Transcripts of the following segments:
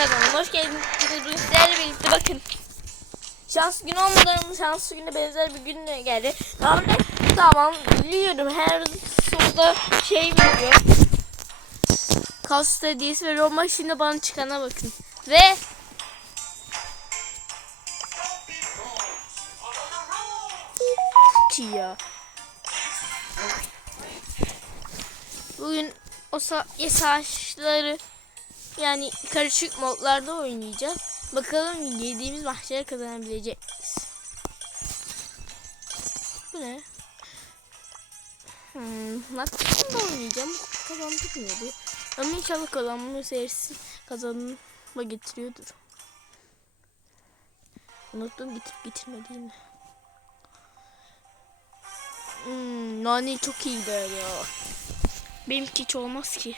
Kanalıma hoş geldiniz. Bugün sizlerle birlikte bakın. Şans günü olmadan şanslı güne benzer bir gün geldi. Normalde tamam biliyorum her soruda şey veriyor. Kaos hediyesi veriyor ama şimdi bana çıkana bakın. Ve iyi ya. Bugün o sa- saçları yani karışık modlarda oynayacağız. Bakalım yediğimiz maçları kazanabilecek miyiz? Bu ne? Hmm, Nakışında oynayacağım. Kazandık mıydı? Ama inşallah kazanma serisi kazanma getiriyordur. Unuttum getirip getirmediğini. Hmm, nane çok iyi gider ya. Benimki hiç olmaz ki.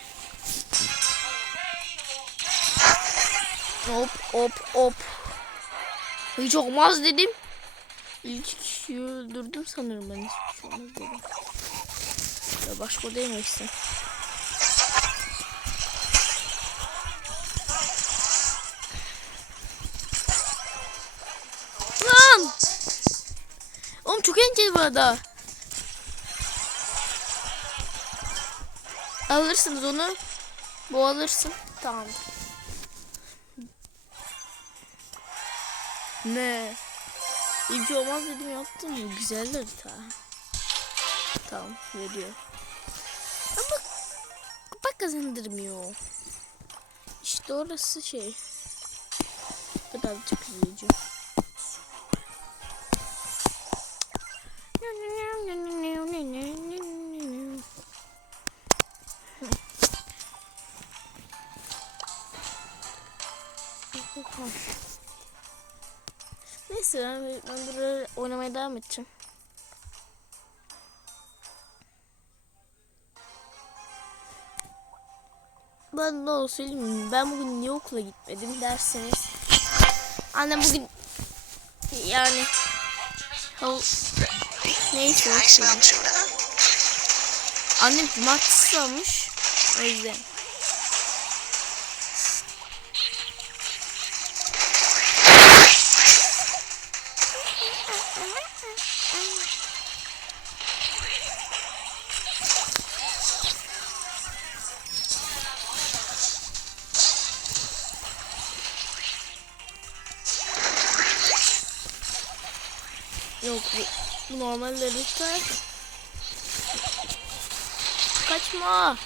Hop hop hop. Hiç olmaz dedim. İlk kişiyi öldürdüm sanırım ben hiç şey olmaz dedim. Ya başka dememişsin. Lan! Oğlum çok eğlenceli bu arada. Alırsınız onu. Bu alırsın. Tamam. Ne? İlk olmaz dedim yaptım. Güzel harita. Tamam veriyor. Ama bak, kazandırmıyor. İşte orası şey. Birazcık üzücü. Neyse ben, burada oynamaya devam edeceğim. Ben ne olsa söyleyeyim? Ben bugün niye okula gitmedim derseniz. Annem bugün yani hav neyse söyleyeyim. Annem cumartesi almış. O yüzden. Normal lütfen. Kaçma.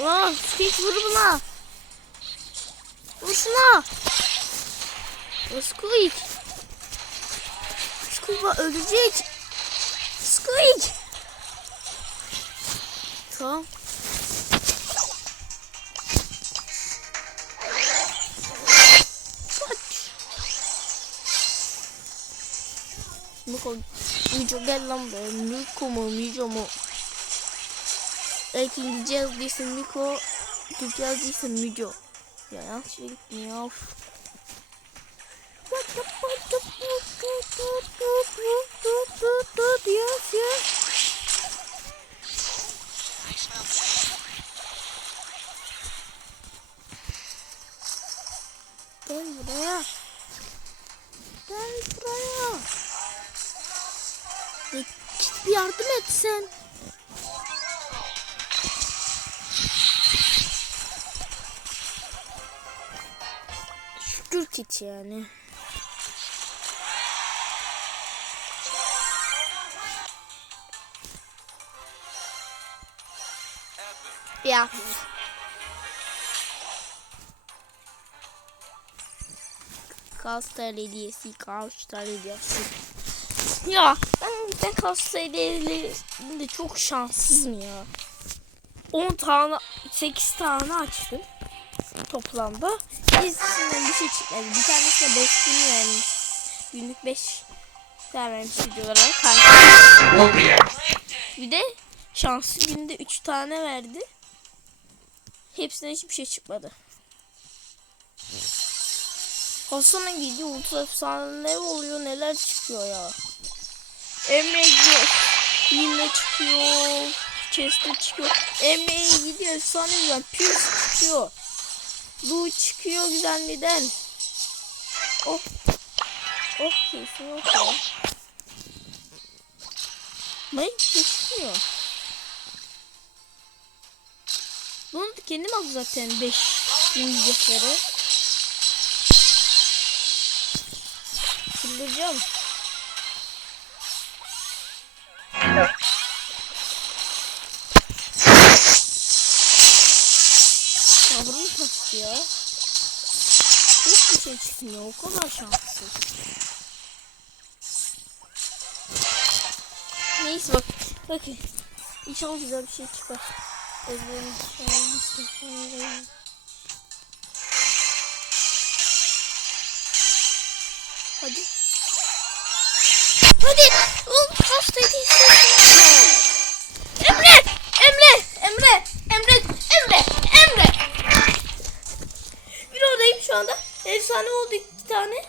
Lan hiç vur buna. Vur şuna. Squeak. Squeak ölecek. Squeak. Tamam. Miko, Mico gel lan be. Miko mu, Mico mu? Evet İngilizce yazdıysa Miko, Türkçe yazdıysa Mico. Ya yanlış şey gittim ya. Yes, yes. Gel buraya. Gel buraya. Git bir yardım et sen. Şükür git yani. Ya. Kastar hediyesi, Kastar hediyesi. Ya ben, ben Kastar hediyelerinde çok şanssızım ya. 10 tane, 8 tane açtım toplamda. Hiçbirinden bir şey çıkmadı. Bir tanesine 5 gün vermiş. Günlük 5 tane vermiş videolara. Kanka. Bir de şanslı günde 3 tane verdi. Hepsinden hiçbir şey çıkmadı. Hasan'ın gidiyor ultra efsane oluyor neler çıkıyor ya. Emre gidiyor. Lina çıkıyor. Chester çıkıyor. Emre gidiyor. Sonra güzel. Pierce çıkıyor. Lu çıkıyor güzelliğinden. Oh. Oh kesin yok ya. Ne çıkmıyor? Bunu kendim aldım zaten 5 İngilizceleri. Çıldıracağım. Sabrım taktı ya. Hiçbir şey çıkmıyor. O kadar şanssız. Neyse bak. Bakın. İnşallah güzel bir şey çıkar. Özlerim inşallah. Hadi. Hadi. Oğlum hastaydı. Emre! Emre! Emre! Emre! Emre! Emre! Bir oradayım şu anda. Efsane oldu iki tane.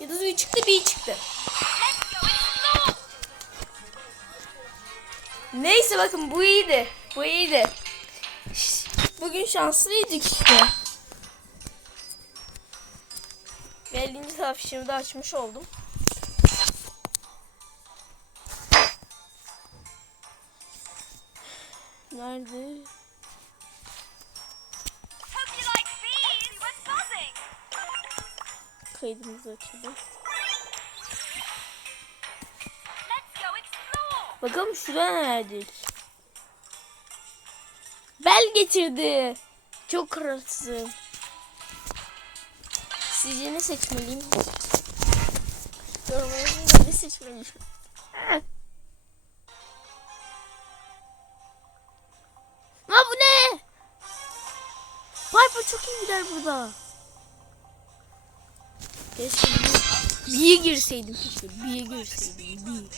Yıldız bir çıktı bir çıktı. Neyse bakın bu iyiydi. Bu iyiydi. Bugün şanslıydık işte. Ve 50. sayfa şimdi açmış oldum. Nerede? Kaydımızı açalım. Bakalım şuraya nerede? Bel getirdi. Çok rahatsızım. Sizce ne seçmeliyim? Yorumlarınızda ne seçmeliyim? Ha bu ne? Piper çok iyi gider burada. Keşke B'ye girseydim keşke. B'ye girseydim. B.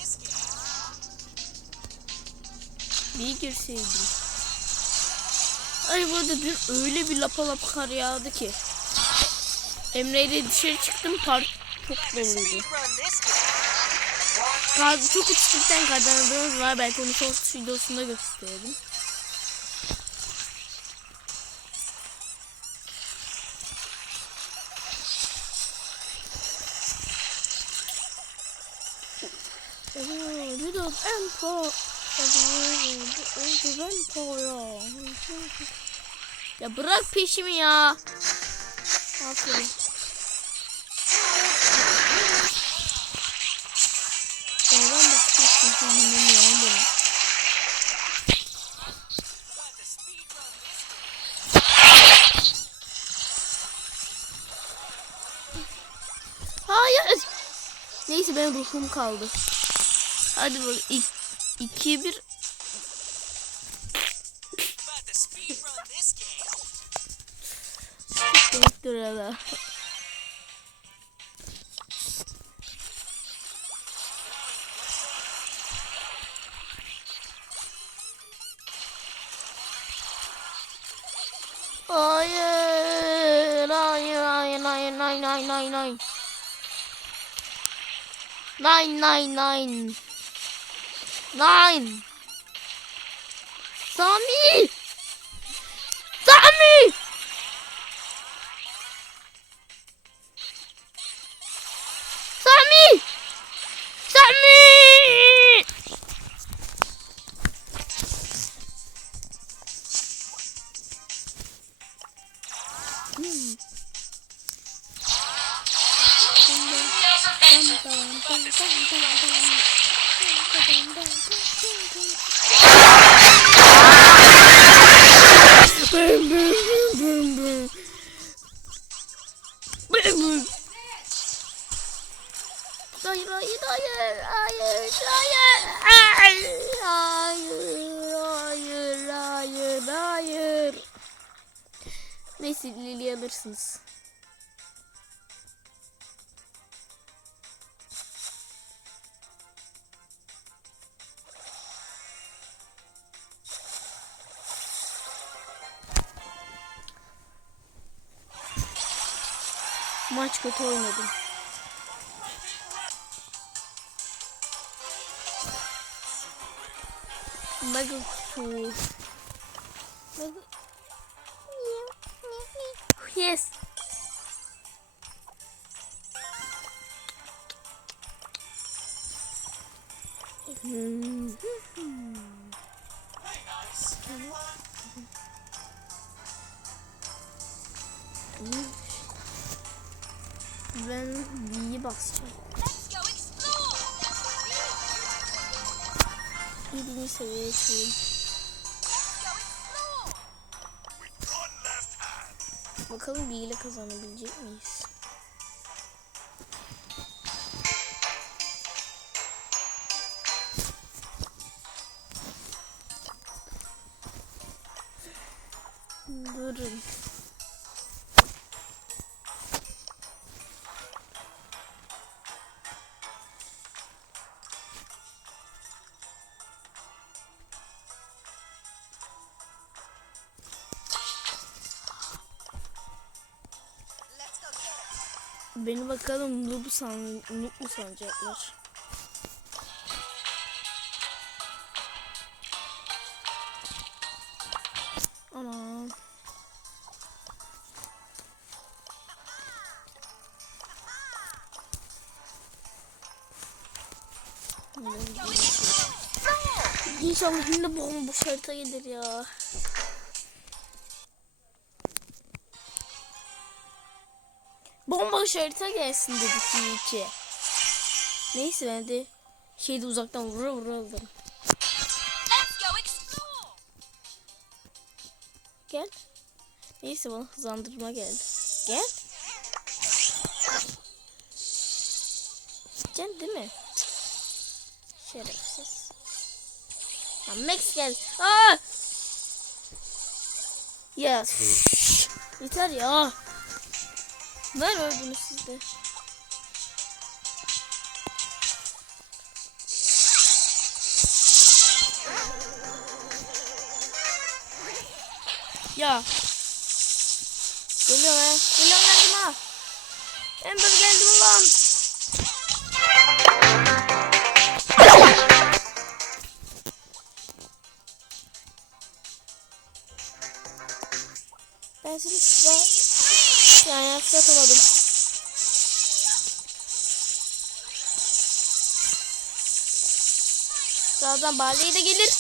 B'ye girseydim. Ay bu arada dün öyle bir lapa lapa kar yağdı ki. Emre ile dışarı çıktım park çok doluydu. Kar, çok uçtuktan kazandığımız var. Belki onu short videosunda en po... Ben po ya. Ya bırak peşimi ya. Aferin. Ruhum kaldı. Hadi bak 2 1 Dur hele. Nine, nine, nine. Nine. Sami! Hayır, hayır, hayır, hayır, hayır, hayır, hayır, hayır, hayır. Neyse Lili alırsınız. Maç kötü oynadım. Mega kutu. Mega... Yes. Hmm. Ben B'yi basacağım. Birinci seviyeye çıkayım. Bakalım B ile kazanabilecek miyiz? Beni bakalım noob, san, noob mu sanacaklar? Anam. İnşallah yine bomboş harita gelir ya. Bomboş harita gelsin dedik iyi ki. Neyse ben de şeyde uzaktan vura vura explore. Gel. Neyse bana hızlandırma geldi. Gel. Gel değil mi? Şerefsiz. Ha, Max gel. Aa! Ya. Yeter ya. Ben öldünüz siz de. Ya. Geliyor be. Geliyor yardıma. Ember geldim ulan. Ben seni size yani atlatamadım. Birazdan Barley de gelir.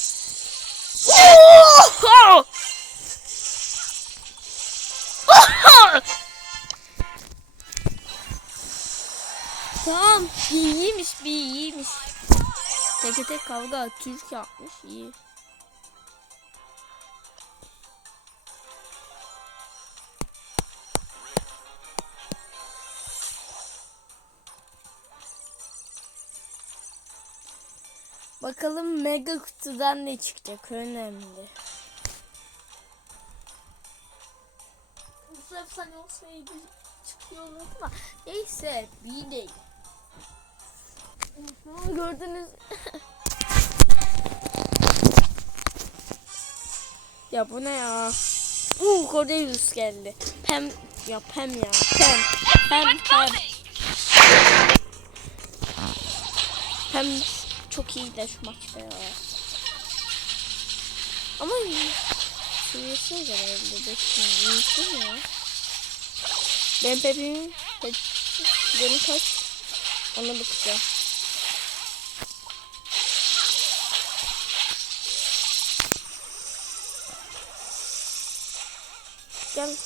Tamam iyiymiş bir iyiymiş. Teke tek kavga Türk yapmış iyi. Bakalım mega kutudan ne çıkacak önemli. Bu efsane olsaydı çıkıyorlar ama neyse bir değil. Gördünüz. ya bu ne ya? Uuu Cornelius geldi. Pem ya Pem ya. Pem. Pem Pem. Pem çok iyi de şu maçta ya. Ama seviyesi ne kadar elde Değil mi ya? Ben Pep, benim kaç? Ona bakacağım. Gel.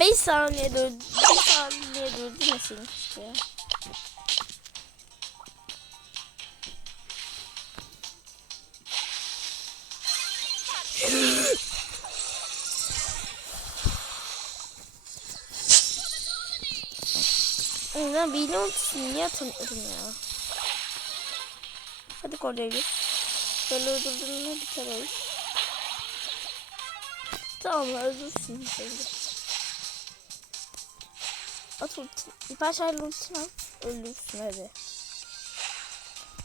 5 saniye dur. 1 saniye durdurmasın işte ya. Ben bir ultisini niye atamıyorum ya? Hadi Cornelius. Böyle öldürdüğünde biter oyun. Tamam öldürsün şimdi. At ultini. İper şarjlı ultini al. Öldürsün hadi.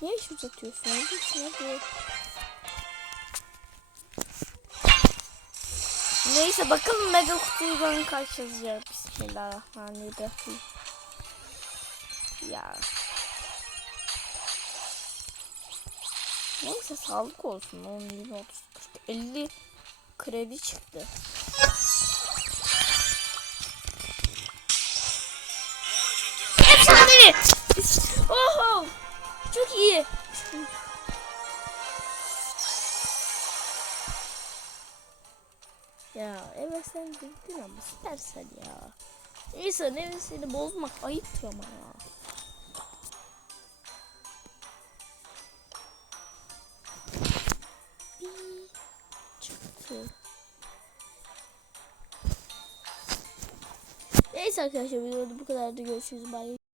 Niye iş uzatıyorsun? Öldürsün hadi. Neyse bakalım mega kutudan kaç yazacak. Bismillahirrahmanirrahim. Ya. Neyse sağlık olsun. 10, 20, 30, 40, 50 kredi çıktı. Evet sen bildin ama istersen ya. İnsan hevesini bozmak ayıptır ama ya. Çıktı. Neyse arkadaşlar videoda bu kadar da görüşürüz. Bye.